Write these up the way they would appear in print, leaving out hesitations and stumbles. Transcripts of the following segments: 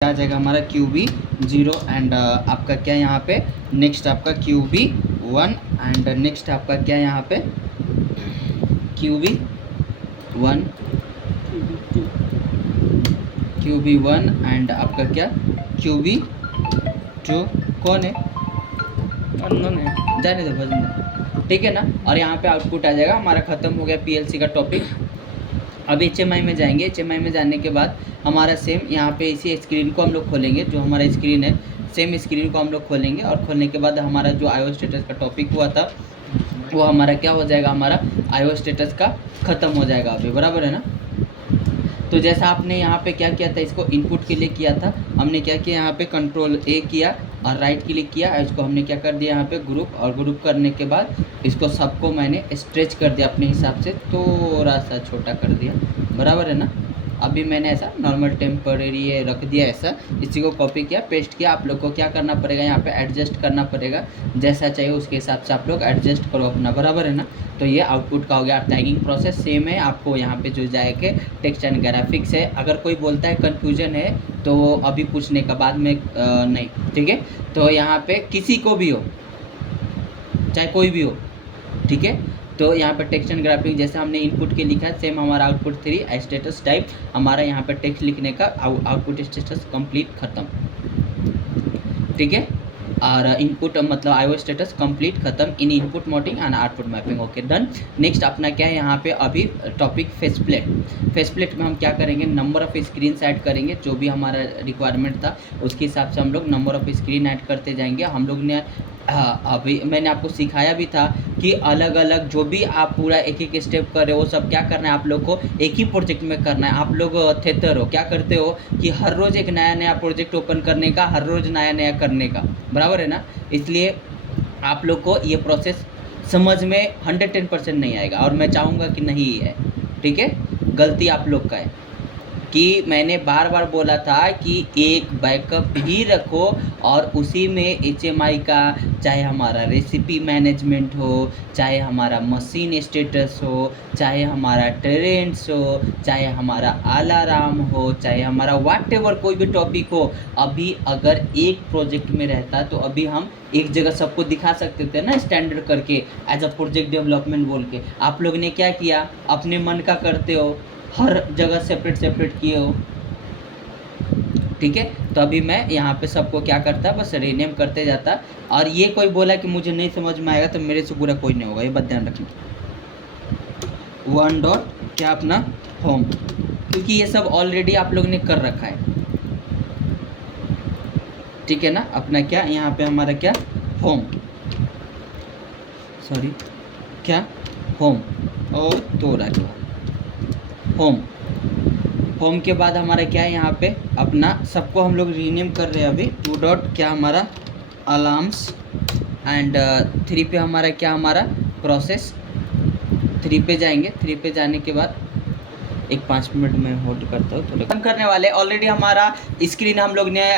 क्या आ जाएगा हमारा QB0 एंड आपका क्या यहाँ पे नेक्स्ट आपका QB1 एंड नेक्स्ट आपका क्या यहाँ पे QB1 एंड आपका क्या QB2 कौन है अननोन है, जाने दो भजन, ठीक है ना। और यहाँ पे आउटपुट आ जाएगा हमारा। ख़त्म हो गया PLC का टॉपिक। अब HMI में जाएंगे। HMI में जाने के बाद हमारा सेम यहाँ पे इसी स्क्रीन को हम लोग खोलेंगे, जो हमारा स्क्रीन है सेम स्क्रीन को हम लोग खोलेंगे। और खोलने के बाद हमारा जो IO स्टेटस का टॉपिक हुआ था वो हमारा क्या हो जाएगा, हमारा IO स्टेटस का ख़त्म हो जाएगा अभी, बराबर है ना। तो जैसा आपने यहाँ पे क्या किया था, इसको इनपुट के लिए किया था, हमने क्या किया यहाँ पे Ctrl+A किया और राइट क्लिक किया। इसको हमने क्या कर दिया यहाँ पे ग्रुप, और ग्रुप करने के बाद इसको सबको मैंने स्ट्रेच कर दिया अपने हिसाब से, थोड़ा सा छोटा कर दिया, बराबर है ना। अभी मैंने ऐसा नॉर्मल टेम्परेरी रख दिया ऐसा, इसी को कॉपी किया पेस्ट किया। आप लोग को क्या करना पड़ेगा, यहाँ पे एडजस्ट करना पड़ेगा, जैसा चाहिए उसके हिसाब से आप लोग एडजस्ट करो अपना, बराबर है ना। तो ये आउटपुट का हो गया। टैगिंग प्रोसेस सेम है, आपको यहाँ पे जो जाएगा टेक्स्ट एंड ग्राफिक्स है। अगर कोई बोलता है कन्फ्यूजन है तो अभी पूछने का बाद में नहीं, ठीक है। तो यहाँ पे किसी को भी हो, चाहे कोई भी हो, ठीक है। तो यहाँ पर टेक्स्ट एंड ग्राफिक जैसे हमने इनपुट के लिखा है सेम हमारा आउटपुट 3 स्टेटस टाइप हमारा यहाँ पर टेक्स्ट लिखने का आउटपुट स्टेटस कंप्लीट ख़त्म, ठीक है। और इनपुट मतलब IO स्टेटस कंप्लीट ख़त्म in input modeling and output mapping, okay done. Next अपना क्या है यहाँ पे अभी topic face plate. Face plate में हम क्या करेंगे, नंबर ऑफ़ स्क्रीन ऐड करेंगे, जो भी हमारा रिक्वायरमेंट था उसके हिसाब से हम लोग नंबर ऑफ़ स्क्रीन ऐड करते जाएंगे। हम लोग ने अभी मैंने आपको सिखाया भी था कि अलग अलग जो भी आप पूरा एक एक स्टेप कर रहे हो वो सब क्या करना है आप लोग को एक ही प्रोजेक्ट में करना है। आप लोग थेटर हो, क्या करते हो कि हर रोज़ एक नया नया प्रोजेक्ट ओपन करने का, हर रोज़ नया नया करने का, बराबर है ना। इसलिए आप लोग को ये प्रोसेस समझ में 110% नहीं आएगा, और मैं चाहूँगा कि नहीं है, ठीक है। गलती आप लोग का है कि मैंने बार बार बोला था कि एक बैकअप ही रखो, और उसी में HMI का चाहे हमारा रेसिपी मैनेजमेंट हो, चाहे हमारा मशीन स्टेटस हो, चाहे हमारा ट्रेंड्स हो, चाहे हमारा अलार्म हो, चाहे हमारा व्हाटएवर कोई भी टॉपिक हो, अभी अगर एक प्रोजेक्ट में रहता तो अभी हम एक जगह सबको दिखा सकते थे ना, स्टैंडर्ड करके एज अ प्रोजेक्ट डेवलपमेंट बोल के। आप लोग ने क्या किया, अपने मन का करते हो, हर जगह सेपरेट किए हो, ठीक है। तो अभी मैं यहाँ पे सबको क्या करता, बस रीनेम करते जाता। और ये कोई बोला कि मुझे नहीं समझ में आएगा तो मेरे से बुरा कोई नहीं होगा, ये बात ध्यान रखना। 1 डॉट क्या अपना होम, क्योंकि ये सब ऑलरेडी आप लोग ने कर रखा है, ठीक है ना। अपना क्या यहाँ पे हमारा क्या होम, सॉरी क्या होम, और तो रखा होम के बाद हमारा क्या है यहाँ पे अपना सबको हम लोग रीनेम कर रहे हैं अभी। 2 डॉट क्या हमारा अलार्म्स एंड 3 पे हमारा क्या हमारा प्रोसेस। 3 पे जाएंगे, 3 पे जाने के बाद एक 5 मिनट में होल्ड करता हूँ, तो खत्म करने वाले। ऑलरेडी हमारा स्क्रीन हम लोग ने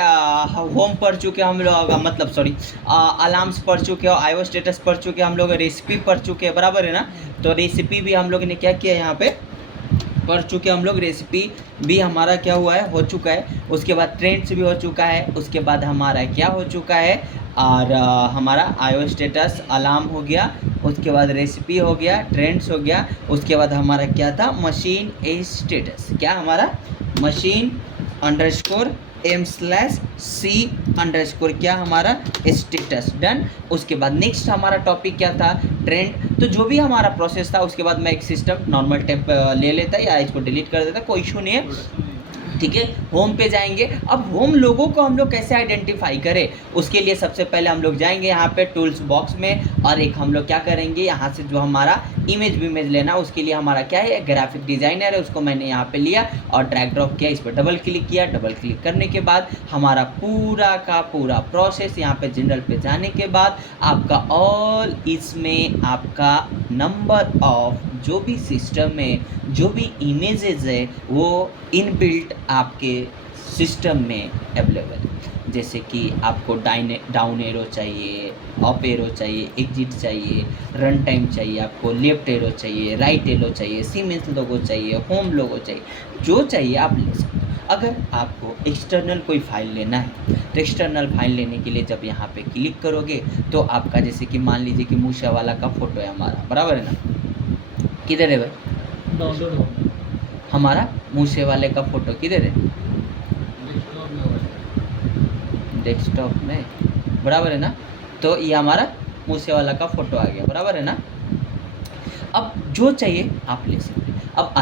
होम पढ़ चुके हम लोग, मतलब सॉरी अलार्म्स पढ़ चुके हो, IO स्टेटस पढ़ चुके हम लोग, रेसिपी पढ़ चुके हैं, बराबर है ना। तो रेसिपी भी हम लोग ने क्या किया यहाँ पे पढ़ चुके हम लोग, रेसिपी भी हमारा क्या हुआ है, हो चुका है। उसके बाद ट्रेंड्स भी हो चुका है, उसके बाद हमारा क्या हो चुका है, और हमारा IO स्टेटस अलार्म हो गया, उसके बाद रेसिपी हो गया, ट्रेंड्स हो गया, उसके बाद हमारा क्या था मशीन स्टेटस, क्या हमारा मशीन _ m/c _ क्या हमारा स्टेटस, डन। उसके बाद नेक्स्ट हमारा टॉपिक क्या था, ट्रेंड। तो जो भी हमारा प्रोसेस था उसके बाद मैं एक सिस्टम नॉर्मल टेप ले लेता या इसको डिलीट कर देता, कोई इशू नहीं है, ठीक है। होम पे जाएंगे। अब होम लोगों को हम लोग कैसे आइडेंटिफाई करें, उसके लिए सबसे पहले हम लोग जाएंगे यहाँ पे टूल्स बॉक्स में, और एक हम लोग क्या करेंगे यहाँ से जो हमारा इमेज लेना, उसके लिए हमारा क्या है ग्राफिक डिज़ाइनर है, उसको मैंने यहाँ पे लिया और ड्रैग ड्रॉप किया, इस पर डबल क्लिक किया। डबल क्लिक करने के बाद हमारा पूरा का पूरा प्रोसेस यहाँ पे जनरल पे जाने के बाद आपका ऑल इसमें आपका नंबर ऑफ जो भी सिस्टम में जो भी इमेजेस है वो इनबिल्ट आपके सिस्टम में अवेलेबल है। जैसे कि आपको डाउन एरो चाहिए, अप एरो चाहिए, एग्जिट चाहिए, रन टाइम चाहिए, आपको लेफ्ट एरो चाहिए, राइट एरो चाहिए, सीमेंस लोगो चाहिए, होम लोगो चाहिए, जो चाहिए आप ले सकते हो। अगर आपको एक्सटर्नल कोई फाइल लेना है तो एक्सटर्नल फाइल लेने के लिए जब यहाँ पे क्लिक करोगे तो आपका जैसे कि मान लीजिए कि मूसेवाला का फ़ोटो है हमारा, बराबर है ना, किधर है भाई डाउनलोड हो हमारा मूसेवाले का फ़ोटो किधर है, डेस्कटॉप में, बराबर है ना। तो ये हमारा मूसेवाला का फ़ोटो आ गया, बराबर है ना। अब जो चाहिए आप ले सकते हैं। अब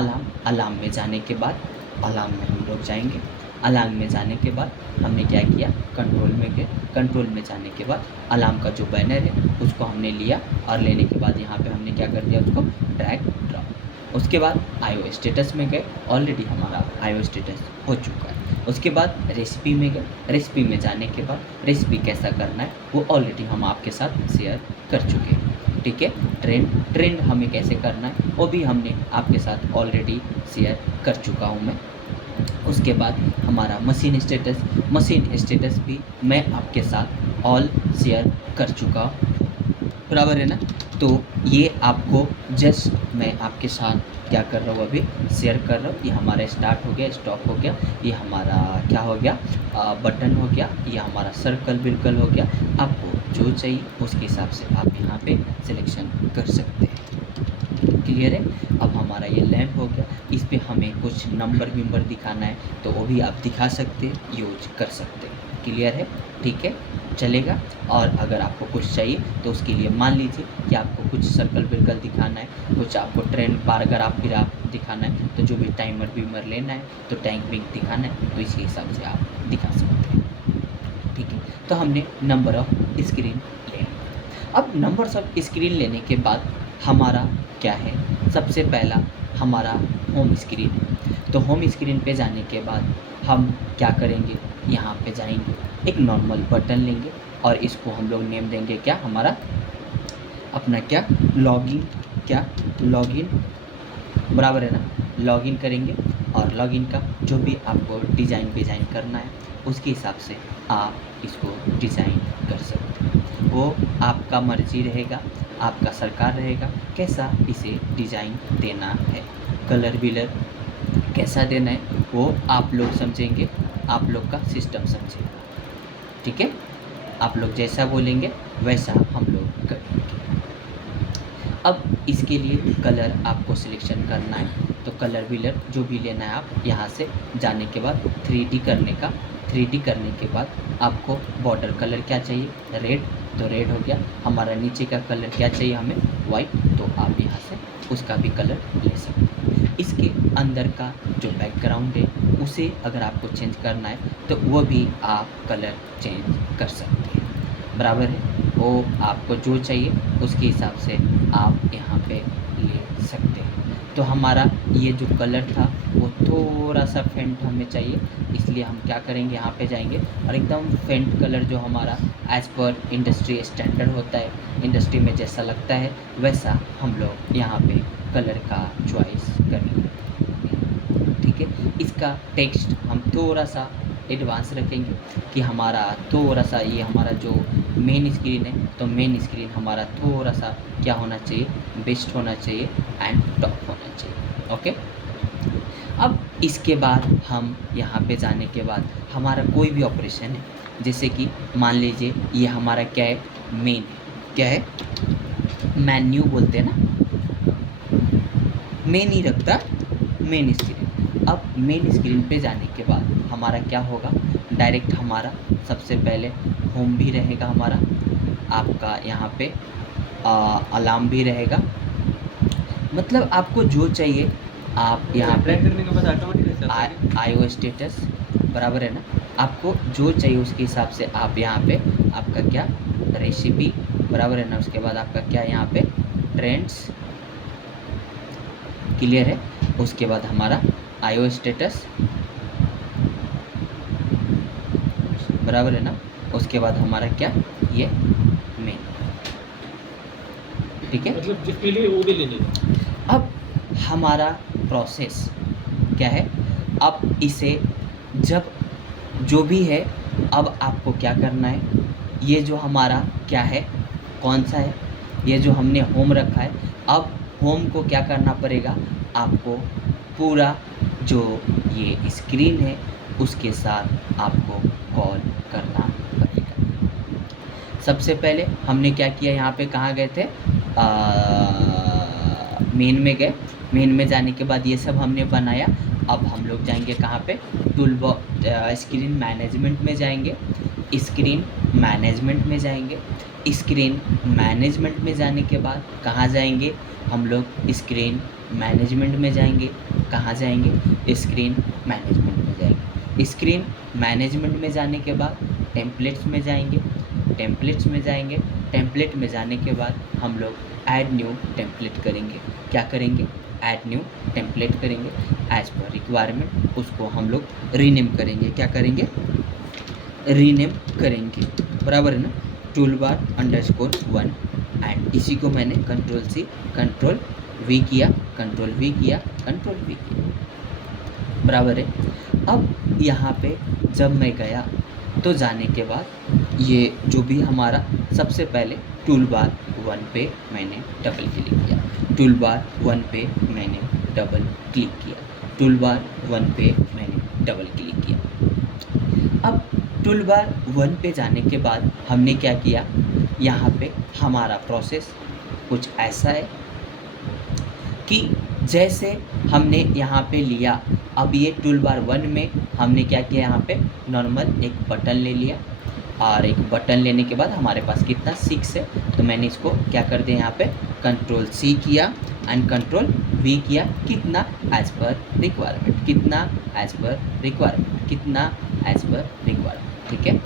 अलार्म में जाने के बाद अलार्म में हम लोग जाएंगे। अलार्म में जाने के बाद हमने क्या किया, कंट्रोल में गए। कंट्रोल में जाने के बाद अलार्म का जो बैनर है उसको हमने लिया और लेने के बाद यहाँ पे हमने क्या कर दिया, उसको ड्रैग ड्रॉप। उसके बाद आईओ स्टेटस में गए, ऑलरेडी हमारा आईओ स्टेटस हो चुका है। उसके बाद रेसिपी में गए। रेसिपी में जाने के बाद रेसिपी कैसा करना है वो ऑलरेडी हम आपके साथ शेयर कर चुके हैं, ठीक है। ट्रेंड हमें कैसे करना है वो भी हमने आपके साथ ऑलरेडी शेयर कर चुका हूँ मैं। उसके बाद हमारा मशीन स्टेटस भी मैं आपके साथ ऑल शेयर कर चुका हूँ, बराबर है ना। तो ये आपको जस्ट मैं आपके साथ क्या कर रहा हूँ अभी शेयर कर रहा हूँ। ये हमारा स्टार्ट हो गया, स्टॉप हो गया, ये हमारा क्या हो गया, बटन हो गया, ये हमारा सर्कल बिल्कुल हो गया। आपको जो चाहिए उसके हिसाब से आप यहाँ पे सिलेक्शन कर सकते हैं, क्लियर है। अब हमारा ये लैंप हो गया, इस पर हमें कुछ नंबर दिखाना है तो वो भी आप दिखा सकते हैं, यूज कर सकते हैं, क्लियर है, ठीक है, चलेगा। और अगर आपको कुछ चाहिए तो उसके लिए मान लीजिए कि आपको कुछ सर्कल बिल्कुल दिखाना है, कुछ आपको ट्रेंड पैराग्राफ दिखाना है, तो जो भी टाइमर लेना है तो टैंक बिंग दिखाना है तो इसी हिसाब से आप दिखा सकते हैं, ठीक है। तो हमने नंबर ऑफ स्क्रीन ले लिया। अब नंबर्स ऑफ स्क्रीन लेने के बाद हमारा क्या है, सबसे पहला हमारा होम स्क्रीन है। तो होम स्क्रीन पे जाने के बाद हम क्या करेंगे, यहाँ पे जाएंगे, एक नॉर्मल बटन लेंगे और इसको हम लोग नेम देंगे क्या, हमारा अपना क्या लॉगिन, बराबर है ना। लॉगिन करेंगे और लॉगिन का जो भी आपको डिज़ाइन करना है उसके हिसाब से आप इसको डिज़ाइन कर सकते हैं। वो आपका मर्जी रहेगा, आपका सरकार रहेगा कैसा इसे डिज़ाइन देना है। कलर विलर कैसा देना है वो आप लोग समझेंगे, आप लोग का सिस्टम समझेगा, ठीक है। आप लोग जैसा बोलेंगे वैसा हम लोग करेंगे। अब इसके लिए कलर आपको सिलेक्शन करना है, तो कलर व्हीलर जो भी लेना है आप यहाँ से जाने के बाद 3D करने के बाद आपको बॉर्डर कलर क्या चाहिए, रेड, तो रेड हो गया। हमारा नीचे का कलर क्या चाहिए हमें, वाइट, तो आप यहाँ से उसका भी कलर ले सकते हैं। इसके अंदर का जो बैकग्राउंड है उसे अगर आपको चेंज करना है तो वो भी आप कलर चेंज कर सकते हैं, बराबर है। वो आपको जो चाहिए उसके हिसाब से आप यहाँ पे ले सकते हैं। तो हमारा ये जो कलर था वो थोड़ा सा फेंट हमें चाहिए, इसलिए हम क्या करेंगे, यहाँ पे जाएंगे और एकदम फेंट कलर जो हमारा एज़ पर इंडस्ट्री स्टैंडर्ड होता है, इंडस्ट्री में जैसा लगता है वैसा हम लोग यहाँ पे कलर का चॉइस करेंगे, ठीक है। इसका टेक्स्ट हम थोड़ा सा एडवांस रखेंगे कि हमारा थोड़ा सा ये हमारा जो मेन स्क्रीन है तो मेन स्क्रीन हमारा थोड़ा सा क्या होना चाहिए, बेस्ट होना चाहिए एंड टॉप होना चाहिए, ओके। अब इसके बाद हम यहाँ पे जाने के बाद हमारा कोई भी ऑपरेशन है, जैसे कि मान लीजिए ये हमारा क्या है, मेन, क्या है, मेन्यू बोलते हैं ना, मेन ही रखता मेन स्क्रीन। अब मेन स्क्रीन पे जाने के बाद हमारा क्या होगा, डायरेक्ट हमारा सबसे पहले होम भी रहेगा, हमारा आपका यहाँ पे अलार्म भी रहेगा, मतलब आपको जो चाहिए आप यहाँ पे करने के बाद ऑटोमेटिक आईओ स्टेटस, बराबर है ना, आपको जो चाहिए उसके हिसाब से आप यहाँ पे आपका क्या रेसिपी, बराबर है ना, उसके बाद आपका क्या यहाँ पे ट्रेंड्स, क्लियर है। उसके बाद हमारा आईओ स्टेटस, बराबर है ना, उसके बाद हमारा क्या ये मेन, ठीक है। मतलब जिसके लिए वो भी ले लेंगे। अब हमारा प्रोसेस क्या है, अब इसे जब जो भी है अब आपको क्या करना है, ये जो हमारा क्या है, कौन सा है, ये जो हमने होम रखा है, अब होम को क्या करना पड़ेगा आपको, पूरा जो ये स्क्रीन है उसके साथ आपको कॉल करना पड़ेगा। सबसे पहले हमने क्या किया, यहाँ पे कहाँ गए थे, मेन में गए। मेन में जाने के बाद ये सब हमने बनाया। अब हम लोग जाएंगे कहाँ पे, स्क्रीन मैनेजमेंट में जाएंगे। स्क्रीन मैनेजमेंट में जाएंगे। स्क्रीन मैनेजमेंट में जाने के बाद कहाँ जाएंगे हम लोग, स्क्रीन मैनेजमेंट में जाएंगे। कहाँ जाएंगे, स्क्रीन मैनेजमेंट में जाएंगे। स्क्रीन मैनेजमेंट में जाने के बाद टेम्पलेट्स में जाएंगे। टेम्पलेट्स में जाएंगे। टेम्पलेट में जाने के बाद हम लोग ऐड न्यू टेम्पलेट करेंगे। क्या करेंगे, ऐड न्यू टेम्पलेट करेंगे। एज पर रिक्वायरमेंट उसको हम लोग रीनेम करेंगे। क्या करेंगे, रीनेम करेंगे, बराबर है ना। टूल बार _1 एंड इसी को मैंने कंट्रोल C कंट्रोल V किया, कंट्रोल V किया, कंट्रोल V किया, बराबर है। अब यहाँ पे जब मैं गया तो जाने के बाद ये जो भी हमारा, सबसे पहले टूल बार 1 पे मैंने डबल क्लिक किया। टूल बार 1 पे मैंने डबल क्लिक किया। टूल बार 1 पे मैंने डबल क्लिक किया। अब टूल बार 1 पे जाने के बाद हमने क्या किया, यहाँ पे हमारा प्रोसेस कुछ ऐसा है कि जैसे हमने यहाँ पे लिया, अब ये टूल बार 1 में हमने क्या किया, यहाँ पे नॉर्मल एक बटन ले लिया। और एक बटन लेने के बाद हमारे पास कितना 6 है, तो मैंने इसको क्या कर दिया, यहाँ पे कंट्रोल C किया एंड कंट्रोल V किया। कितना, एज पर रिक्वायरमेंट, कितना एज पर रिक्वायरमेंट, कितना एज पर रिक्वायरमेंट, ठीक है।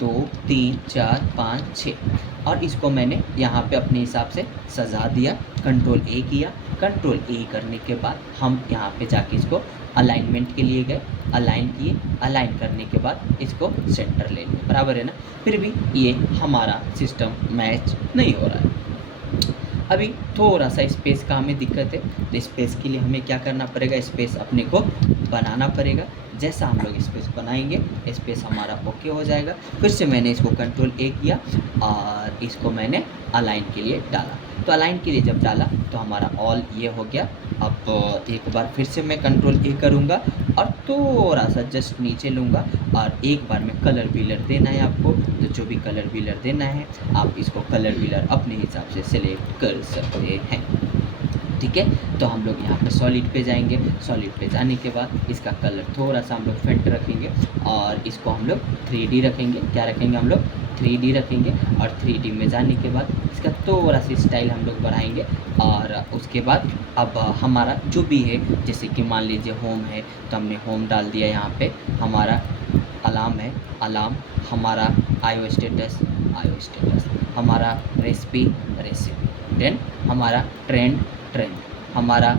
2 3 4 5 6 और इसको मैंने यहाँ पे अपने हिसाब से सजा दिया। कंट्रोल A किया। कंट्रोल A करने के बाद हम यहाँ पे जाके इसको अलाइनमेंट के लिए गए, अलाइन किए। अलाइन करने के बाद इसको सेंटर ले लिए, बराबर है ना। फिर भी ये हमारा सिस्टम मैच नहीं हो रहा है। अभी थोड़ा सा स्पेस का हमें दिक्कत है, तो स्पेस के लिए हमें क्या करना पड़ेगा, स्पेस अपने को बनाना पड़ेगा। जैसा हम लोग स्पेस बनाएंगे, स्पेस हमारा ओके हो जाएगा। फिर से मैंने इसको कंट्रोल A किया और इसको मैंने अलाइन के लिए डाला। तो अलाइन के लिए जब डाला तो हमारा ऑल ये हो गया। अब एक बार फिर से मैं कंट्रोल A करूँगा और थोड़ा सा जस्ट नीचे लूँगा और एक बार में कलर व्हीलर देना है आपको। तो जो भी कलर व्हीलर देना है आप इसको कलर व्हीलर अपने हिसाब से सिलेक्ट कर सकते हैं, ठीक है। तो हम लोग यहाँ पे सॉलिड पे जाएंगे। सॉलिड पे जाने के बाद इसका कलर थोड़ा सा हम लोग फेंट रखेंगे और इसको हम लोग 3D रखेंगे। क्या रखेंगे हम लोग, 3D रखेंगे। और 3D में जाने के बाद इसका थोड़ा सा स्टाइल हम लोग बढ़ाएंगे। और उसके बाद अब हमारा जो भी है, जैसे कि मान लीजिए होम है तो हमने होम डाल दिया। यहाँ पे हमारा अलार्म है, अलार्म। हमारा आईओ स्टेटस, आईओ स्टेटस। हमारा रेसिपी, रेसिपी। देन हमारा ट्रेंड, ट्रेंड। हमारा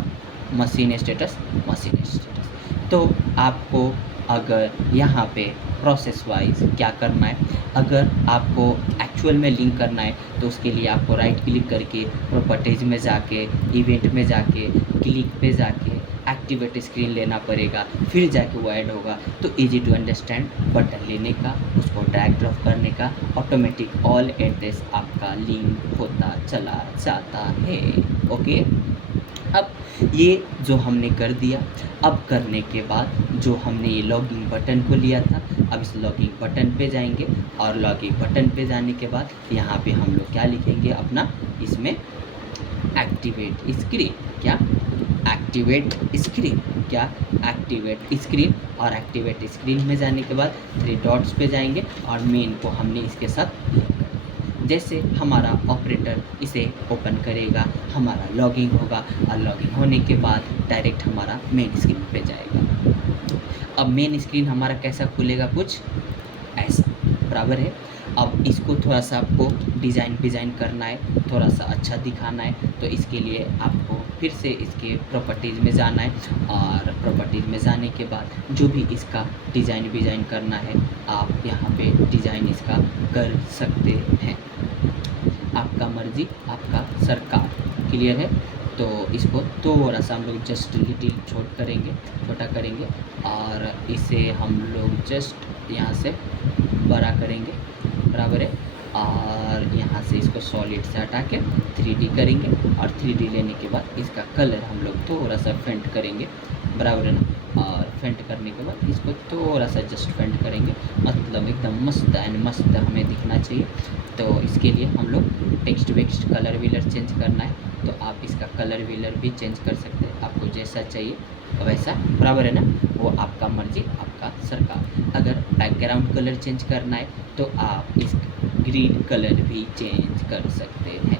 मशीन स्टेटस, मशीन स्टेटस। तो आपको अगर यहाँ पे प्रोसेस वाइज क्या करना है, अगर आपको एक्चुअल में लिंक करना है तो उसके लिए आपको राइट क्लिक करके प्रॉपर्टीज़ में जाके, इवेंट में जाके, क्लिक पे जाके एक्टिवेट स्क्रीन लेना पड़ेगा, फिर जाके वो ऐड होगा। तो इजी टू अंडरस्टैंड बटन लेने का, उसको ड्रैग ड्रॉप करने का, ऑटोमेटिक ऑल एड्रेस आपका लिंक होता चला जाता है। ओके, अब ये जो हमने कर दिया, अब करने के बाद जो हमने ये लॉगिन बटन को लिया था, अब इस लॉगिन बटन पे जाएंगे और लॉगिन बटन पे जाने के बाद यहाँ पे हम लोग क्या लिखेंगे अपना, इसमें एक्टिवेट स्क्रीन। क्या, एक्टिवेट स्क्रीन। क्या, एक्टिवेट स्क्रीन। और एक्टिवेट स्क्रीन में जाने के बाद 3 डॉट्स पे जाएंगे और मेन को हमने इसके साथ, जैसे हमारा ऑपरेटर इसे ओपन करेगा, हमारा लॉगिन होगा और लॉगिन होने के बाद डायरेक्ट हमारा मेन स्क्रीन पे जाएगा। अब मेन स्क्रीन हमारा कैसा खुलेगा, कुछ ऐसा, बराबर है। अब इसको थोड़ा सा आपको डिज़ाइन करना है, थोड़ा सा अच्छा दिखाना है, तो इसके लिए आपको फिर से इसके प्रॉपर्टीज़ में जाना है। और प्रॉपर्टीज़ में जाने के बाद जो भी इसका डिज़ाइन करना है आप यहाँ पे डिज़ाइन इसका कर सकते हैं। आपका मर्जी, आपका सरकार। क्लियर है। तो इसको थोड़ा सा हम लोग जस्ट लिटिल छोटा करेंगे और इसे हम लोग जस्ट यहाँ से बड़ा करेंगे, बराबर है। और यहाँ से इसको सॉलिड से हटा के 3D करेंगे और 3D लेने के बाद इसका कलर हम लोग थोड़ा सा फेंट करेंगे, बराबर है ना। और फेंट करने के बाद इसको थोड़ा सा जस्ट फेंट करेंगे, मतलब एकदम मस्त एंड मस्त हमें दिखना चाहिए। तो इसके लिए हम लोग text vexed colour wheeler change करना है, तो आप इसका कलर विलर भी चेंज कर सकते हैं, आपको जैसा चाहिए वैसा, बराबर है ना, वो आपका मर्जी आपका सरकार। अगर बैकग्राउंड कलर चेंज करना है तो आप इस ग्रीन कलर भी चेंज कर सकते हैं,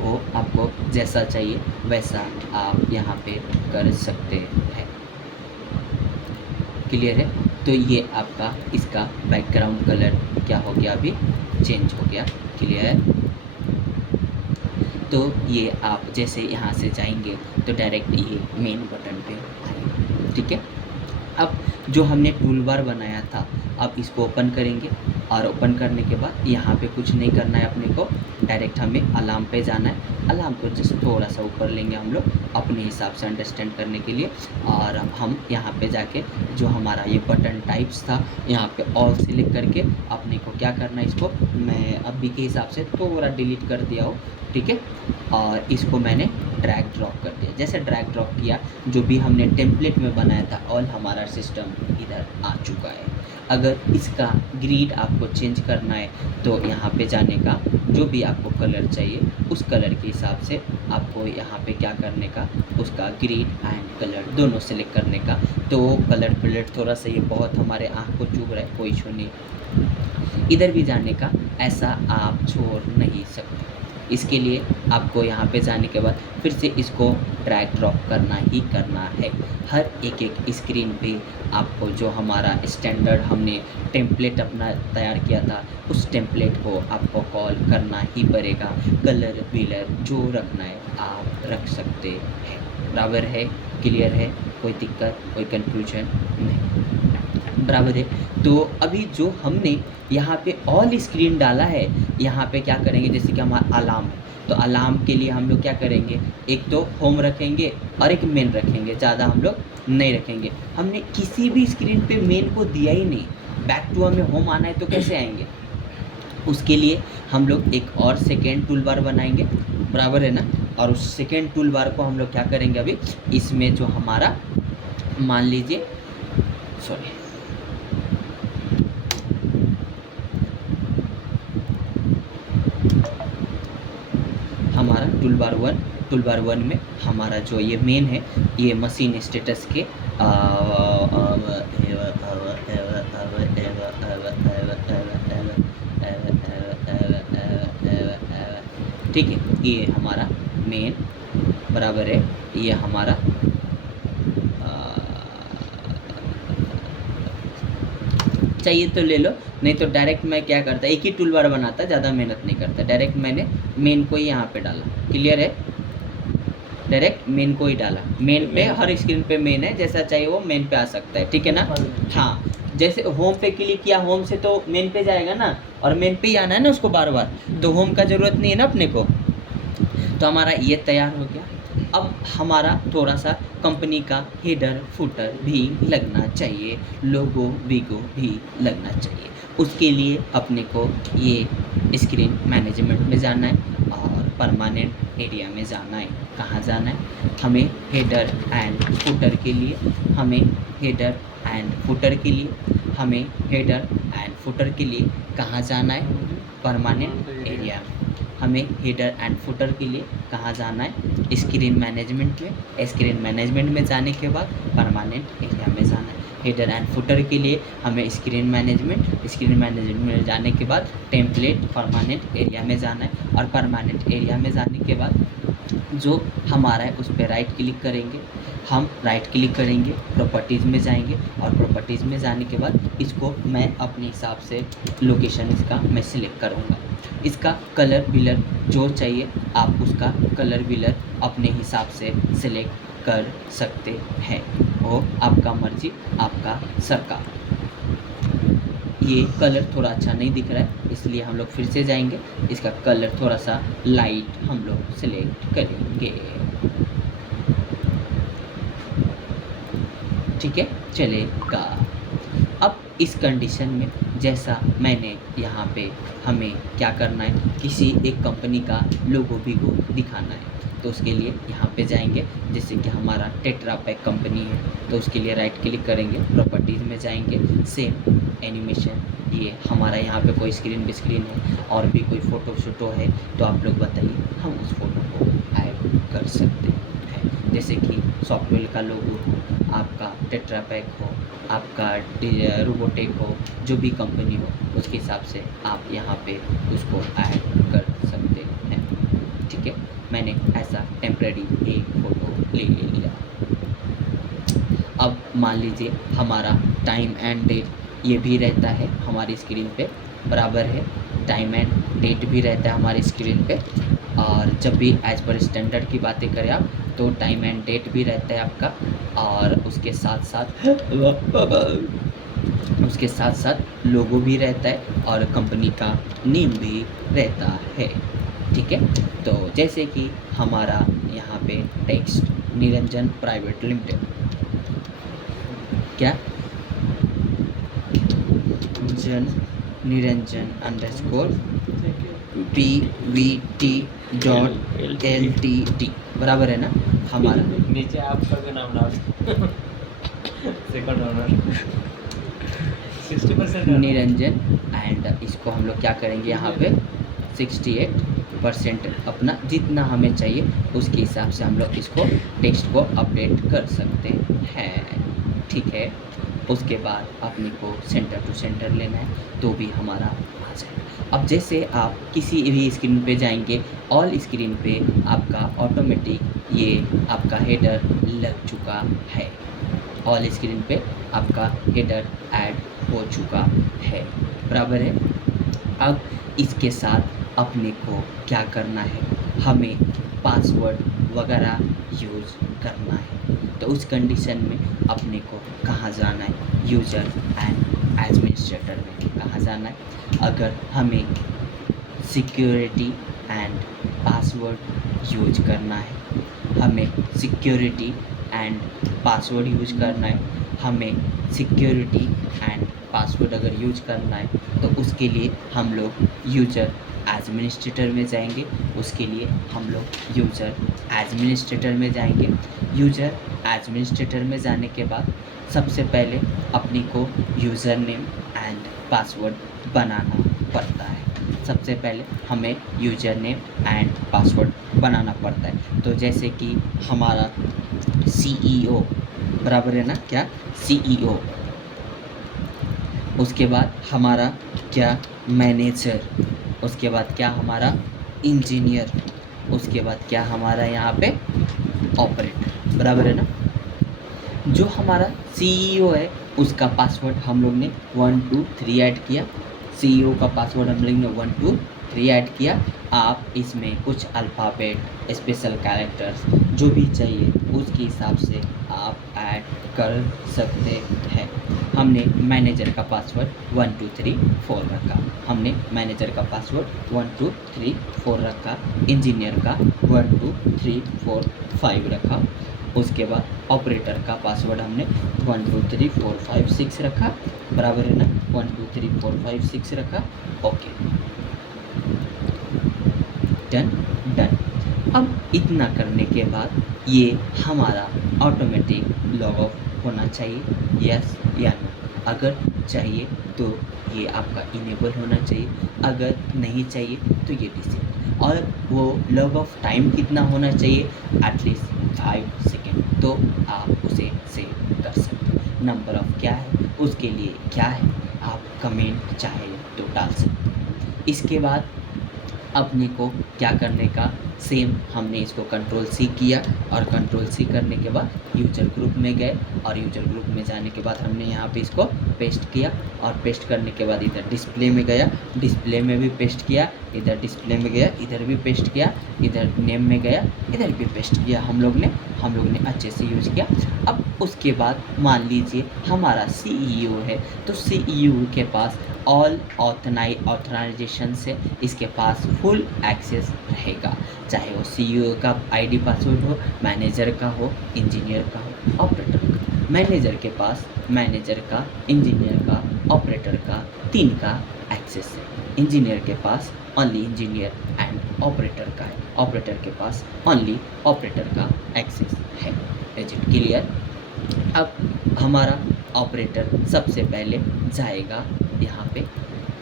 वो आपको जैसा चाहिए वैसा आप यहाँ पे कर सकते हैं। क्लियर है? तो ये आपका इसका बैकग्राउंड कलर क्या हो गया, अभी चेंज हो गया। क्लियर है? तो ये आप जैसे यहाँ से जाएंगे तो डायरेक्ट ये मेन बटन पे आएंगे। ठीक है, अब जो हमने टूल बार बनाया था, अब इसको ओपन करेंगे और ओपन करने के बाद यहाँ पे कुछ नहीं करना है अपने को, डायरेक्ट हमें अलार्म पे जाना है। अलार्म को जस्ट थोड़ा सा ऊपर लेंगे हम लोग अपने हिसाब से अंडरस्टैंड करने के लिए, और हम यहाँ पे जाके जो हमारा ये बटन टाइप्स था यहाँ पे ऑल सिलेक्ट करके अपने को क्या करना है, इसको मैं अभी के हिसाब से थोड़ा डिलीट कर दिया हो। ठीक है, और इसको मैंने ड्रैग ड्रॉप कर दिया। जैसे ड्रैग ड्रॉप किया, जो भी हमने टेम्पलेट में बनाया था ऑल हमारा सिस्टम इधर आ चुका है। अगर इसका ग्रिड आपको चेंज करना है तो यहाँ पे जाने का, जो भी आपको कलर चाहिए उस कलर के हिसाब से आपको यहाँ पे क्या करने का, उसका ग्रिड एंड कलर दोनों सेलेक्ट करने का। तो कलर पैलेट थोड़ा सा ये बहुत हमारे आँख को चुभ रहा है, कोई इशू नहीं, इधर भी जाने का, ऐसा आप छोड़ नहीं सकते। इसके लिए आपको यहाँ पे जाने के बाद फिर से इसको ड्रैग ड्रॉप करना ही करना है। हर एक एक स्क्रीन पे आपको जो हमारा स्टैंडर्ड हमने टेम्पलेट अपना तैयार किया था उस टेम्पलेट को आपको कॉल करना ही पड़ेगा। कलर विलर जो रखना है आप रख सकते हैं, बराबर है? क्लियर है? कोई दिक्कत, कोई कन्फ्यूजन नहीं, बराबर है? तो अभी जो हमने यहाँ पे ऑल स्क्रीन डाला है, यहाँ पे क्या करेंगे, जैसे कि हमारा अलार्म है तो अलार्म के लिए हम लोग क्या करेंगे, एक तो होम रखेंगे और एक मेन रखेंगे, ज़्यादा हम लोग नहीं रखेंगे। हमने किसी भी स्क्रीन पे मेन को दिया ही नहीं, बैक टू हमें होम आना है तो कैसे आएंगे? उसके लिए हम लोग एक और सेकेंड टूल बार बनाएंगे, बराबर है ना, और उस सेकेंड टूल बार को हम लोग क्या करेंगे, अभी इसमें जो हमारा मान लीजिए सॉरी हमारा टूल बार वन में हमारा जो ये मेन है, ये मशीन स्टेटस के ठीक है, ये हमारा मेन, बराबर है, ये हमारा चाहिए तो ले लो, नहीं तो डायरेक्ट मैं क्या करता, एक ही टूल बार बनाता, ज़्यादा मेहनत नहीं करता, डायरेक्ट मैंने मेन को ही यहाँ पे डाला। क्लियर है? डायरेक्ट मेन को ही डाला। मेन पे हर स्क्रीन पे मेन है, जैसा चाहिए वो मेन पे आ सकता है। ठीक है ना? हाँ, जैसे होम पे क्लिक किया, होम से तो मेन पे जाएगा ना, और मेन पे ही आना है ना उसको बार बार, तो होम का ज़रूरत नहीं है ना अपने को। तो हमारा ये तैयार हो गया। अब हमारा थोड़ा सा कंपनी का हेडर फुटर भी लगना चाहिए, लोगो वीगो भी लगना चाहिए। उसके लिए अपने को ये स्क्रीन मैनेजमेंट में जाना है और परमानेंट एरिया में जाना है। कहाँ जाना है? हमें हेडर एंड फुटर के लिए, हमें हेडर एंड फुटर के लिए, हमें हेडर एंड फुटर के लिए कहाँ जाना है? परमानेंट एरिया में। हमें हेडर एंड फुटर के लिए कहाँ जाना है? स्क्रीन मैनेजमेंट में। स्क्रीन मैनेजमेंट में जाने के बाद परमानेंट एरिया में जाना है। हेडर एंड फुटर के लिए हमें स्क्रीन मैनेजमेंट में जाने के बाद टेम्पलेट परमानेंट एरिया में जाना है, और परमानेंट एरिया में जाने के बाद जो हमारा है उस पर राइट क्लिक करेंगे। हम राइट क्लिक करेंगे, प्रॉपर्टीज़ में जाएंगे, और प्रॉपर्टीज़ में जाने के बाद इसको मैं अपने हिसाब से लोकेशन इसका मैं सिलेक्ट करूँगा। इसका कलर विलर जो चाहिए आप उसका कलर विलर अपने हिसाब से सिलेक्ट कर सकते हैं, वो आपका मर्जी आपका सरकार। ये कलर थोड़ा अच्छा नहीं दिख रहा है, इसलिए हम लोग फिर से जाएंगे, इसका कलर थोड़ा सा लाइट हम लोग सिलेक्ट करेंगे। ठीक है, चलेगा। अब इस कंडीशन में जैसा मैंने यहाँ पे हमें क्या करना है, किसी एक कंपनी का लोगो वीगो दिखाना है, तो उसके लिए यहाँ पे जाएंगे, जैसे कि हमारा टेट्रा पैक कंपनी है तो उसके लिए राइट क्लिक करेंगे, प्रॉपर्टीज़ में जाएंगे, सेम एनिमेशन, ये हमारा यहाँ पे कोई स्क्रीन है और भी कोई फ़ोटो है तो आप लोग बताइए, हम उस फोटो को ऐड कर सकते हैं। जैसे कि सॉफ्टवेयर का लोगो हो, आपका टेट्रा पैक हो, आपका रोबोटेक हो, जो भी कंपनी हो उसके हिसाब से आप यहाँ पे उसको ऐड कर सकते हैं। ठीक है, मैंने ऐसा टेम्परेरी एक फ़ोटो ले लिया। अब मान लीजिए हमारा टाइम एंड डेट ये भी रहता है हमारी स्क्रीन पे, बराबर है, टाइम एंड डेट भी रहता है हमारी स्क्रीन पे। और जब भी एज़ पर स्टैंडर्ड की बातें करें आप तो टाइम एंड डेट भी रहता है आपका, और उसके साथ साथ लोगो भी रहता है और कंपनी का नेम भी रहता है। ठीक है, तो जैसे कि हमारा यहाँ पे टेक्स्ट निरंजन प्राइवेट लिमिटेड, क्या निरंजन _PVT.LTD बराबर है ना हमारा। नीचे आपका भी नाम डाल सेकंड ऑनर 60% निरंजन, एंड इसको हम लोग क्या करेंगे यहाँ पे 68% अपना जितना हमें चाहिए उसके हिसाब से हम लोग इसको टेक्स्ट को अपडेट कर सकते हैं। ठीक है, उसके बाद अपने को सेंटर टू सेंटर लेना है तो भी हमारा आ जाएगा। अब जैसे आप किसी भी स्क्रीन पे जाएंगे, ऑल स्क्रीन पे आपका ऑटोमेटिक ये आपका हेडर लग चुका है, ऑल स्क्रीन पे आपका हेडर ऐड हो चुका है, बराबर है। अब इसके साथ अपने को क्या करना है, हमें पासवर्ड वगैरह यूज़ करना है। तो उस कंडीशन में अपने को कहाँ जाना है, यूज़र एंड एडमिनिस्ट्रेटर में कहाँ जाना है। अगर हमें सिक्योरिटी एंड पासवर्ड यूज करना है, हमें सिक्योरिटी एंड पासवर्ड यूज करना है, हमें सिक्योरिटी एंड पासवर्ड अगर यूज करना है तो उसके लिए हम लोग यूज़र एडमिनिस्ट्रेटर में जाएंगे। उसके लिए हम लोग यूज़र एडमिनिस्ट्रेटर में जाएंगे। यूज़र एडमिनिस्ट्रेटर में जाने के बाद सबसे पहले अपने को यूज़र नेम एंड पासवर्ड बनाना पड़ता है। सबसे पहले हमें यूज़र नेम एंड पासवर्ड बनाना पड़ता है। तो जैसे कि हमारा CEO बराबर है ना, क्या CEO, उसके बाद हमारा क्या मैनेजर, उसके बाद क्या हमारा इंजीनियर, उसके बाद क्या हमारा यहाँ पे ऑपरेटर, बराबर है ना। जो हमारा CEO है उसका पासवर्ड हम लोग ने 1 2 3 ऐड किया, CEO का पासवर्ड हम लोग ने 1 2 3 ऐड किया। आप इसमें कुछ अल्फ़ाबेट, स्पेशल कैरेक्टर्स जो भी चाहिए उसके हिसाब से आप ऐड कर सकते हैं। हमने मैनेजर का पासवर्ड 1 2 3 4 रखा, हमने मैनेजर का पासवर्ड 1 2 3 4 रखा, इंजीनियर का 1 2 3 4 5 रखा। उसके बाद ऑपरेटर का पासवर्ड हमने 1 2 3 4 5 6 रखा, बराबर है ना, 1 2 3 4 5 6 रखा। Okay, done. अब इतना करने के बाद ये हमारा ऑटोमेटिक लॉग ऑफ होना चाहिए, यस या नो। अगर चाहिए तो ये आपका इनेबल होना चाहिए, अगर नहीं चाहिए तो ये डिसेबल। और वो लॉग ऑफ टाइम कितना होना चाहिए, एटलीस्ट 5 सेकेंड, तो आप उसे सेव कर सकते हैं। नंबर ऑफ क्या है, उसके लिए क्या है, आप कमेंट चाहे तो डाल सकते हैं। इसके बाद अपने को क्या करने का, सेम हमने इसको कंट्रोल-C किया और कंट्रोल-C करने के बाद यूज़र ग्रुप में गए और यूज़र ग्रुप में जाने के बाद हमने यहाँ पे इसको पेस्ट किया और पेस्ट करने के बाद इधर डिस्प्ले में गया, डिस्प्ले में भी पेस्ट किया, इधर डिस्प्ले में गया, इधर भी पेस्ट किया, इधर नेम में गया, इधर भी पेस्ट किया हम लोग ने अच्छे से यूज़ किया। अब उसके बाद मान लीजिए हमारा CEO है तो CEO के पास ऑल ऑथराइजेशन से इसके पास फुल एक्सेस रहेगा, चाहे वो CEO का ID पासवर्ड हो, मैनेजर का हो, इंजीनियर का हो, ऑपरेटर का। मैनेजर के पास मैनेजर का, इंजीनियर का ऑपरेटर का 3 का एक्सेस है। इंजीनियर के पास ओनली इंजीनियर एंड ऑपरेटर का है, ऑपरेटर के पास ओनली ऑपरेटर का एक्सेस है। Is it clear? अब हमारा ऑपरेटर सबसे पहले जाएगा यहाँ पे,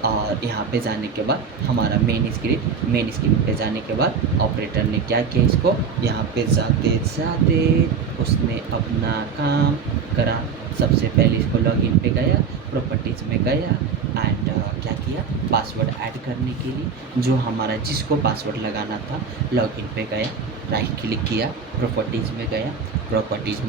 और यहाँ पे जाने के बाद हमारा मेन स्क्रीन पे जाने के बाद ऑपरेटर ने क्या किया, इसको यहाँ पे जाते जाते उसने अपना काम करा। सबसे पहले इसको लॉगिन पे गया, प्रॉपर्टीज़ में गया एंड क्या किया, पासवर्ड ऐड करने के लिए जो हमारा जिसको पासवर्ड लगाना था लॉगिन पे गया, राइट क्लिक किया, प्रॉपर्टीज़ में गया, प्रॉपर्टीज़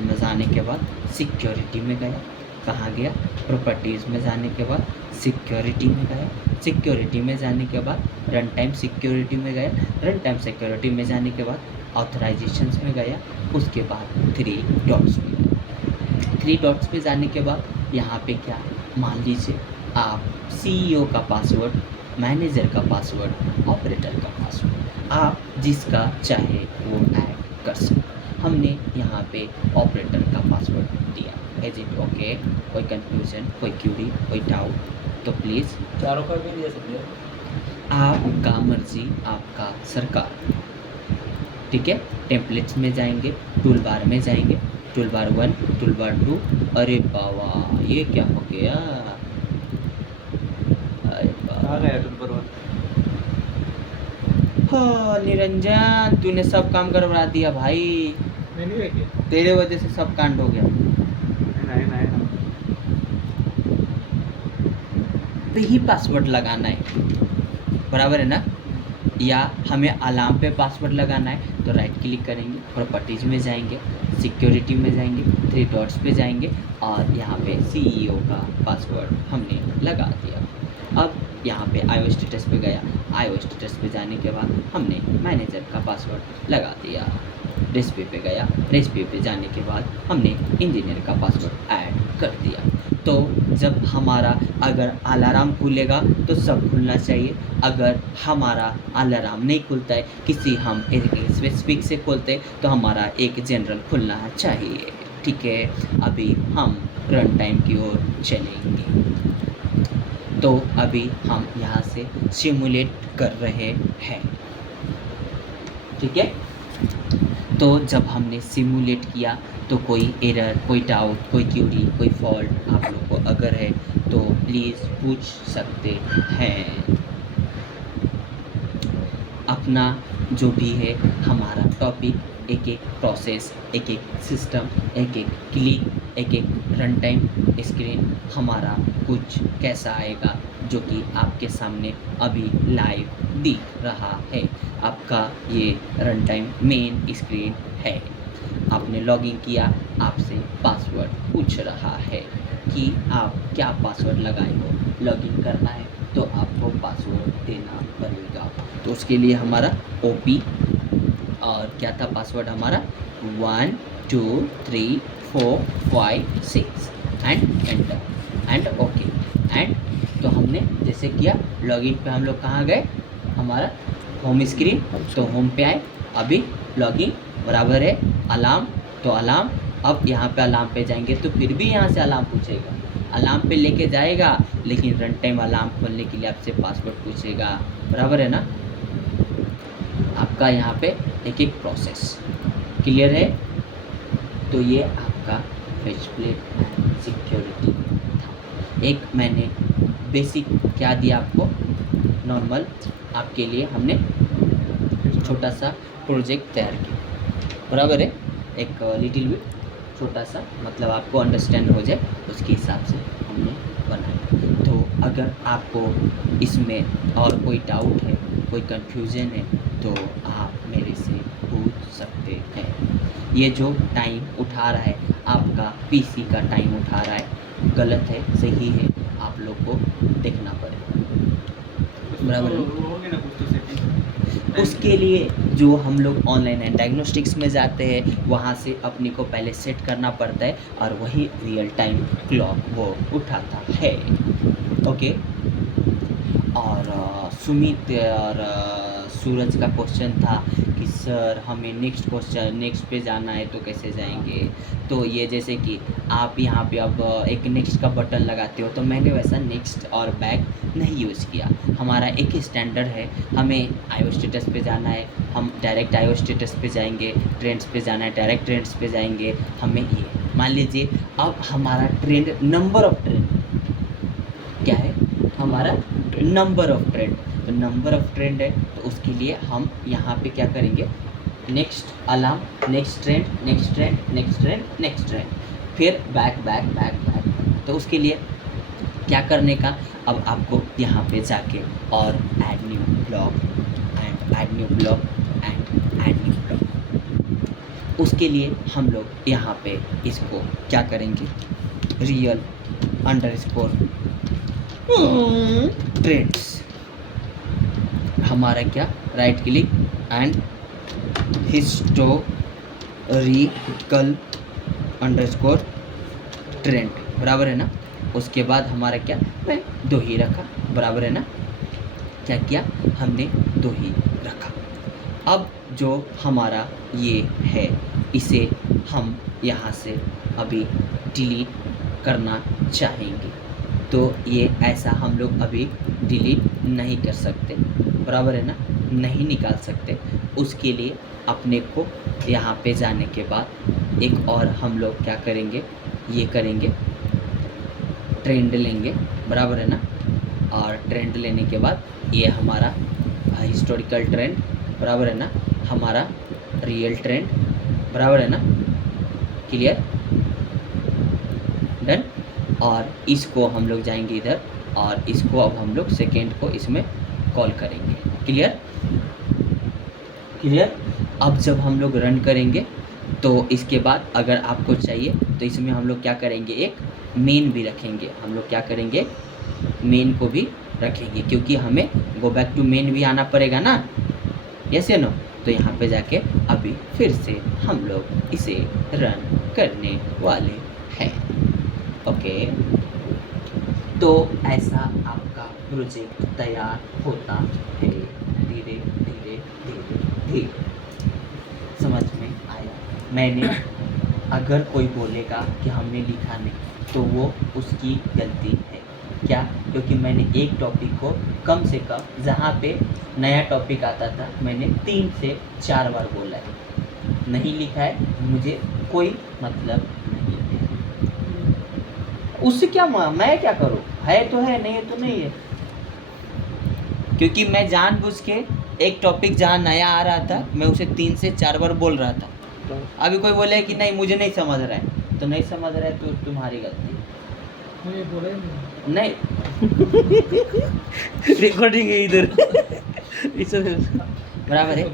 में जाने के बाद सिक्योरिटी में गया। कहाँ गया? प्रॉपर्टीज़ में जाने के बाद सिक्योरिटी में गया, सिक्योरिटी में जाने के बाद रन टाइम सिक्योरिटी में गया, रन टाइम सिक्योरिटी में जाने के बाद ऑथराइजेशंस में गया, उसके बाद 3 डॉट्स में गया। 3 डॉट्स पे जाने के बाद यहाँ पे क्या, मान लीजिए आप CEO का पासवर्ड, मैनेजर का पासवर्ड, ऑपरेटर का पासवर्ड, आप जिसका चाहे वो ऐड कर सकते। हमने यहाँ पे ऑपरेटर का पासवर्ड दिया। Is it okay? कोई कन्फ्यूजन, कोई क्यूरी, कोई डाउट तो प्लीज़। चारों का भी दे सकते हैं। आपका मर्जी, आपका सरकार। ठीक है, टेम्पलेट्स में जाएंगे, टूल बार में जाएंगे, टूल बार 1, टूल बार 2। अरे बाबा ये क्या हो गया? अरे आ गया टूल पर 1। हाँ निरंजन, तूने सब काम करवा दिया भाई, मैंने भी किया। तेरे वजह से सब कांड हो गया। नहीं पे ही पासवर्ड लगाना है, बराबर है ना? या हमें अलार्म पे पासवर्ड लगाना है तो राइट क्लिक करेंगे, प्रॉपर्टीज़ में जाएंगे, सिक्योरिटी में जाएंगे, 3 डॉट्स पे जाएंगे और यहाँ पे CEO का पासवर्ड हमने लगा दिया। अब यहाँ पे IO स्टेटस पे गया, IO स्टेटस पे जाने के बाद हमने मैनेजर का पासवर्ड लगा दिया। रेसिपी पे गया, रेसिपी पे जाने के बाद हमने इंजीनियर का पासवर्ड ऐड कर दिया। तो जब हमारा अगर अलार्म खुलेगा तो सब खुलना चाहिए, अगर हमारा अलार्म नहीं खुलता है, किसी हम स्पेसिफिक से खोलते हैं तो हमारा एक जनरल खुलना चाहिए। ठीक है, अभी हम रन टाइम की ओर चलेंगे। तो अभी हम यहाँ से सिमुलेट कर रहे हैं। ठीक है, तो जब हमने सिमुलेट किया तो कोई एरर, कोई डाउट, कोई क्यूरी, कोई फॉल्ट आप लोग को अगर है तो प्लीज़ पूछ सकते हैं। अपना जो भी है हमारा टॉपिक, एक एक प्रोसेस, एक एक सिस्टम, एक एक क्लिक, एक एक रन टाइम स्क्रीन हमारा कुछ कैसा आएगा जो कि आपके सामने अभी लाइव दिख रहा है। आपका ये रन टाइम मेन स्क्रीन है। आपने लॉगिन किया, आपसे पासवर्ड पूछ रहा है कि आप क्या पासवर्ड लगाए हो। लॉगिन करना है तो आपको पासवर्ड देना पड़ेगा। तो उसके लिए हमारा OP और क्या था पासवर्ड हमारा 1 2 3 4 5 6 and enter and okay. And तो हमने जैसे किया, लॉगिन पे हम लोग कहाँ गए, हमारा होम स्क्रीन, तो होम पे आए। अभी लॉगिन बराबर है अलार्म, तो अलार्म, अब यहाँ पे अलार्म पे जाएंगे तो फिर भी यहाँ से अलार्म पूछेगा, अलार्म पे लेके जाएगा, लेकिन रन टाइम अलार्म खोलने के लिए आपसे पासवर्ड पूछेगा, बराबर है ना? आपका यहाँ पे एक एक प्रोसेस क्लियर है। तो ये आपका फेच प्लेट सिक्योरिटी था। एक मैंने बेसिक क्या दिया आपको, नॉर्मल आपके लिए हमने छोटा सा प्रोजेक्ट तैयार किया, बराबर है? एक लिटिल बिट छोटा सा, मतलब आपको अंडरस्टैंड हो जाए उसके हिसाब से हमने बनाया। तो अगर आपको इसमें और कोई डाउट है, कोई कन्फ्यूज़न है तो आप मेरे से पूछ सकते हैं। ये जो टाइम उठा रहा है आपका PC का टाइम उठा रहा है, गलत है सही है आप लोग को देखना पड़ेगा, बराबर है? उसके लिए जो हम लोग ऑनलाइन एंड डायग्नोस्टिक्स में जाते हैं वहाँ से अपने को पहले सेट करना पड़ता है और वही रियल टाइम क्लॉक वो उठाता है। ओके, और सूरज का क्वेश्चन था कि सर हमें नेक्स्ट पे जाना है तो कैसे जाएंगे। तो ये जैसे कि आप यहाँ पे अब एक नेक्स्ट का बटन लगाते हो, तो मैंने वैसा नेक्स्ट और बैक नहीं यूज़ किया। हमारा एक ही स्टैंडर्ड है, हमें आईओ स्टेटस पे जाना है, हम डायरेक्ट आईओ स्टेटस पे जाएंगे, ट्रेंड्स पे जाना है डायरेक्ट ट्रेंड्स पे जाएंगे। हमें ये मान लीजिए अब हमारा ट्रेंड, नंबर ऑफ ट्रेंड क्या है, हमारा नंबर ऑफ ट्रेंड, तो नंबर ऑफ ट्रेंड है, तो उसके लिए हम यहाँ पे क्या करेंगे, next alarm, next trend, next trend, next trend, next trend, फिर बैक बैक बैक बैक। तो उसके लिए क्या करने का, अब आपको यहाँ पे जाके और add new blog and add new blog and add new blog. उसके लिए हम लोग यहाँ पे इसको क्या करेंगे, रियल अंडरस्कोर ट्रेंड्स, हमारा क्या, right click and historical underscore trend, बराबर है ना। उसके बाद हमारा क्या, मैं 2 ही रखा, बराबर है ना। क्या किया हमने, 2 ही रखा। अब जो हमारा ये है, इसे हम यहाँ से अभी डिलीट करना चाहेंगे, तो ये ऐसा हम लोग अभी डिलीट नहीं कर सकते, बराबर है ना, नहीं निकाल सकते। उसके लिए अपने को यहाँ पे जाने के बाद एक और हम लोग क्या करेंगे, ये करेंगे, ट्रेंड लेंगे, बराबर है ना। और ट्रेंड लेने के बाद ये हमारा हिस्टोरिकल ट्रेंड, बराबर है ना, हमारा रियल ट्रेंड, बराबर है ना, क्लियर, डन। और इसको हम लोग जाएंगे इधर, और इसको अब हम लोग सेकेंड को इसमें कॉल करेंगे, क्लियर क्लियर। अब जब हम लोग रन करेंगे तो इसके बाद अगर आपको चाहिए तो इसमें हम लोग क्या करेंगे, एक मेन भी रखेंगे, हम लोग क्या करेंगे, मेन को भी रखेंगे, क्योंकि हमें गो बैक टू मेन भी आना पड़ेगा ना, यस या नो। तो यहाँ पे जाके अभी फिर से हम लोग इसे रन करने वाले हैं, ओके। तो ऐसा आपका प्रोजेक्ट तैयार होता है, धीरे धीरे धीरे धीरे, समझ में आया। मैंने अगर कोई बोलेगा कि हमने लिखा नहीं, तो वो उसकी गलती है, क्या, क्योंकि मैंने एक टॉपिक को कम से कम, जहाँ पे नया टॉपिक आता था, मैंने 3 से 4 बार बोला है। नहीं लिखा है, मुझे कोई मतलब नहीं है, उससे क्या मैं क्या करूँ, है तो है, नहीं है तो नहीं है। क्योंकि मैं जानबूझ के एक टॉपिक जहाँ नया आ रहा था, मैं उसे 3 से 4 बार बोल रहा था। अभी कोई बोले कि नहीं मुझे नहीं समझ रहा है, तो नहीं समझ रहा है तो तुम्हारी गलती नहीं। रिकॉर्डिंग है इधर बराबर है।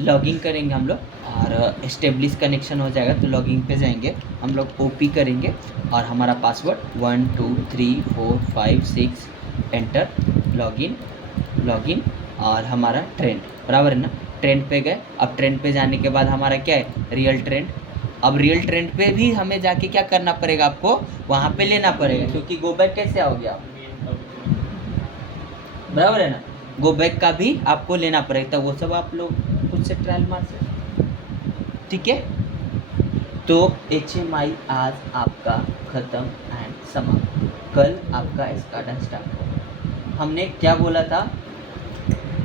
लॉगिंग करेंगे हम लोग और एस्टेब्लिश कनेक्शन हो जाएगा, तो लॉगिंग पे जाएंगे हम लोग, ओपी करेंगे और हमारा पासवर्ड 1 2 3 4 5 6 एंटर, लॉगिन और हमारा ट्रेंड, बराबर है ना। ट्रेंड पे गए, अब ट्रेंड पे जाने के बाद हमारा क्या है, रियल ट्रेंड। अब रियल ट्रेंड पे भी हमें जाके क्या करना पड़ेगा, आपको वहाँ पे लेना पड़ेगा, क्योंकि गो बैक कैसे आओगे आप, बराबर है ना। गो बैक का भी आपको लेना पड़ेगा, तो वो सब आप लोग खुद से ट्रायल मार सकते, ठीक है। तो HMI आज आपका ख़त्म एंड समाप्त, कल आपका स्काडा स्टार्ट होगा। हमने क्या बोला था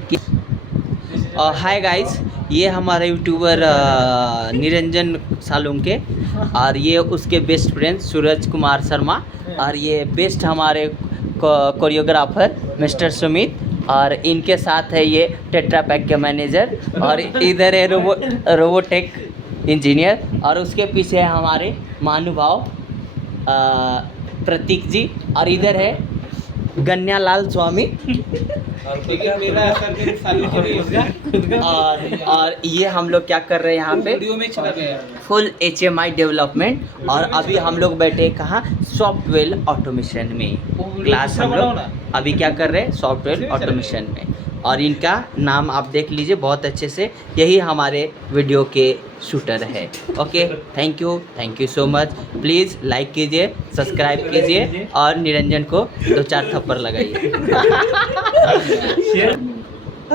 कि हाय गाइस, ये हमारे यूट्यूबर निरंजन सालुंके, और ये उसके बेस्ट फ्रेंड सूरज कुमार शर्मा, और ये बेस्ट हमारे कोरियोग्राफर मिस्टर सुमित, और इनके साथ है ये टेट्रा पैक के मैनेजर, और इधर है रोबोटेक इंजीनियर, और उसके पीछे है हमारे महानुभाव प्रतीक जी, और इधर है गन्यालाल स्वामी और ये हम लोग क्या कर रहे हैं यहाँ पे, फुल HMI डेवलपमेंट। और अभी हम लोग बैठे कहाँ, सॉफ्टवेयर ऑटोमेशन में क्लास हम लोग अभी क्या कर रहे हैं, सॉफ्टवेयर ऑटोमेशन में। और इनका नाम आप देख लीजिए बहुत अच्छे से, यही हमारे वीडियो के शूटर है, okay. Thank you so much. Please like कीजिए, सब्सक्राइब कीजिए और निरंजन को 2-4 थप्पड़ लगाइए।